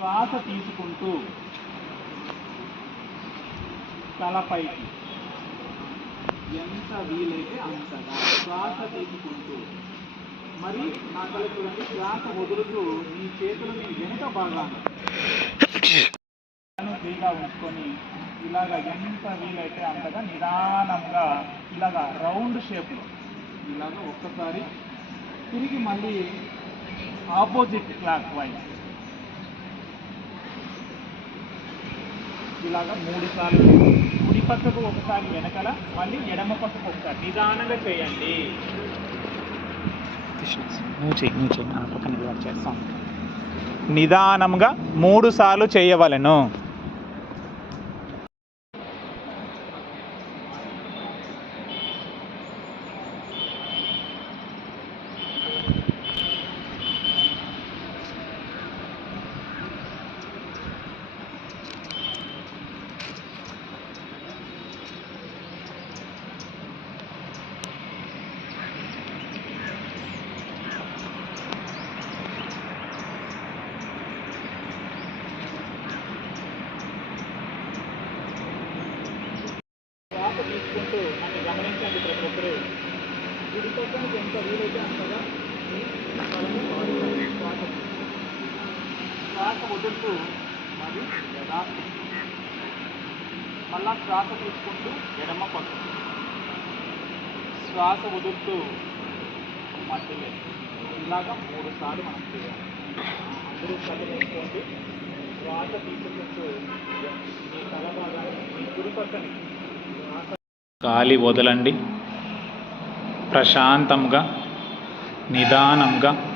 శ్వాస తీసుకుంటూ తలపైకి. ఎంత వీలైతే అంతగా శ్వాస తీసుకుంటూ. మరి నా కళ్ళు చూడండి శ్వాస వదులుతూ మీ చేతులని వెనుక భాగాన్ని ఫ్రీగా ఉంచుకొని ఇలాగ ఎంత వీలైతే అంతగా నిదానంగా ఇలాగ రౌండ్ షేప్లో ఇలాగ ఒక్కసారి తిరిగి మళ్ళీ ఆపోజిట్ క్లాక్ వైజ్. ఇలాగ మూడు సార్లు కుడి పక్కకు ఒకసారి వెనకల మళ్ళీ ఎడమ పక్కకు ఒకసారి. నిదానంగా చేయండి. నువ్వు చెయ్యి నువ్వు చెయ్యి. నా పక్కన చేస్తాం. నిదానంగా మూడు సార్లు చేయవలెను. శ్వాస తీసుకుంటూ నన్ను గమనించండి ప్రతి ఒక్కరూ. గుడి పక్కనకి ఎంత వీలైతే అంతగా మీ తలను వాడుకోండి. శ్వాస. శ్వాస వదులుతూ మరి యథాస్థితి మళ్ళా శ్వాస తీసుకుంటూ ఎడమ పక్క. శ్వాస వదులుతూ మధ్యలో ఇలాగా మూడు సార్లు మనం చేయాలి. అందరూ కళ్ళు మూసుకోండి. శ్వాస తీసుకుంటూ మీ తల భాగాన్ని మీ గురి పక్కని గాలి వదలండి. ప్రశాంతంగా నిదానంగా